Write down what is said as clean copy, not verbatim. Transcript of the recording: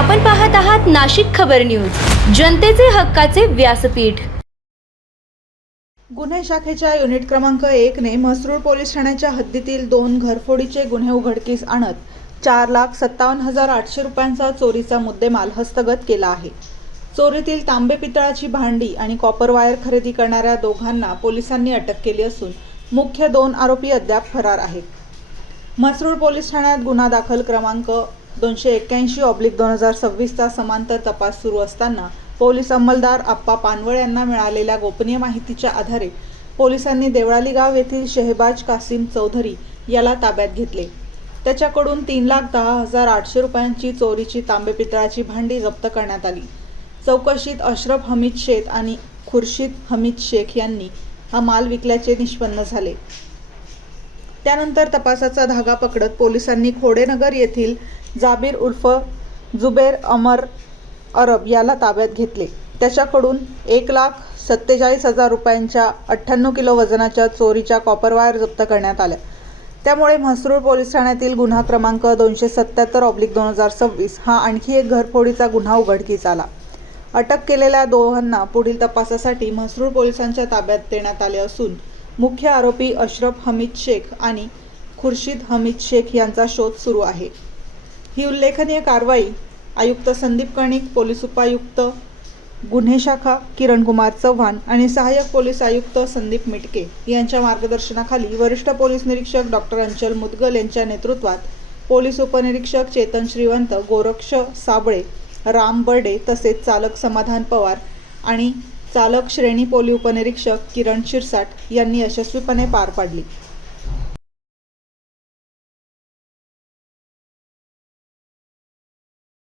आपण पाहत आहात नाशिक खबर न्यूज, जनतेचे हक्काचे व्यासपीठ। गुन्हे शाखेच्या युनिट क्रमांक 1 ने म्हसरूळ पोलीस ठाण्याच्या हद्दीतील 2 घरफोडीचे गुन्हे उघडकीस आणत 4,57,800 रुपयांचा चोरीचा मुद्देमाल हस्तगत केला आहे। चोरीतील तांबे पितळाची भांडी आणि कॉपर वायर खरेदी करणाऱ्या दोघांना पोलिसांनी अटक केली असून मुख्य 2 आरोपी अद्याप फरार आहेत। म्हसरूळ पोलीस ठाण्यात गुन्हा दाखल क्रमांक 281/2026 चा समांतर तपास सुरू असताना पोलीस अंमलदार आप्पा पानवळ यांना मिळालेल्या गोपनीय माहितीच्या आधारे पोलिसांनी देवळाली गाव येथील शेहबाज कासिम चौधरी याला ताब्यात घेतले। त्याच्याकडून 3,10,800 रुपयांची चोरीची तांबे पितळाची भांडी जप्त करण्यात आली। चौकशीत अशरफ हमीद शेख आणि खुर्शीद हमीद शेख यांनी हा माल विकल्याचे निष्पन्न झाले। त्यानंतर तपासाचा धागा पकडत पोलिसांनी खोडेनगर येथील जाबीर उर्फ जुबेर अमर अरब याला ताब्यात घेतले। त्याच्याकडून 1,47,000 रुपयांच्या 98 किलो वजनाच्या चोरीच्या कॉपर वायर जप्त करण्यात आल्या। त्यामुळे म्हसरूळ पोलीस ठाण्यातील गुन्हा क्रमांक 277/2026 हा आणखी एक घरफोडीचा गुन्हा उघडकीस आला। अटक केलेल्या दोघांना पुढील तपासासाठी म्हसरूळ पोलिसांच्या ताब्यात देण्यात आले असून मुख्य आरोपी अशरफ हमीद शेख आणि खुर्शीद हमीद शेख यांचा शोध सुरू आहे। ही उल्लेखनीय कारवाई आयुक्त संदीप कर्णिक, पोलीस उपायुक्त गुन्हे शाखा किरण कुमार चव्हाण आणि सहाय्यक पोलीस आयुक्त संदीप मिटके यांच्या मार्गदर्शनाखाली वरिष्ठ पोलीस निरीक्षक डॉ. अंचल मुदगल यांच्या नेतृत्वात पोलीस उपनिरीक्षक चेतन श्रीवंत, गोरक्ष साबळे, राम बर्डे तसेच चालक समाधान पवार आणि चालक श्रेणी पोलीस उपनिरीक्षक किरण शिरसाट यांनी यशस्वीपणे पार पाडली।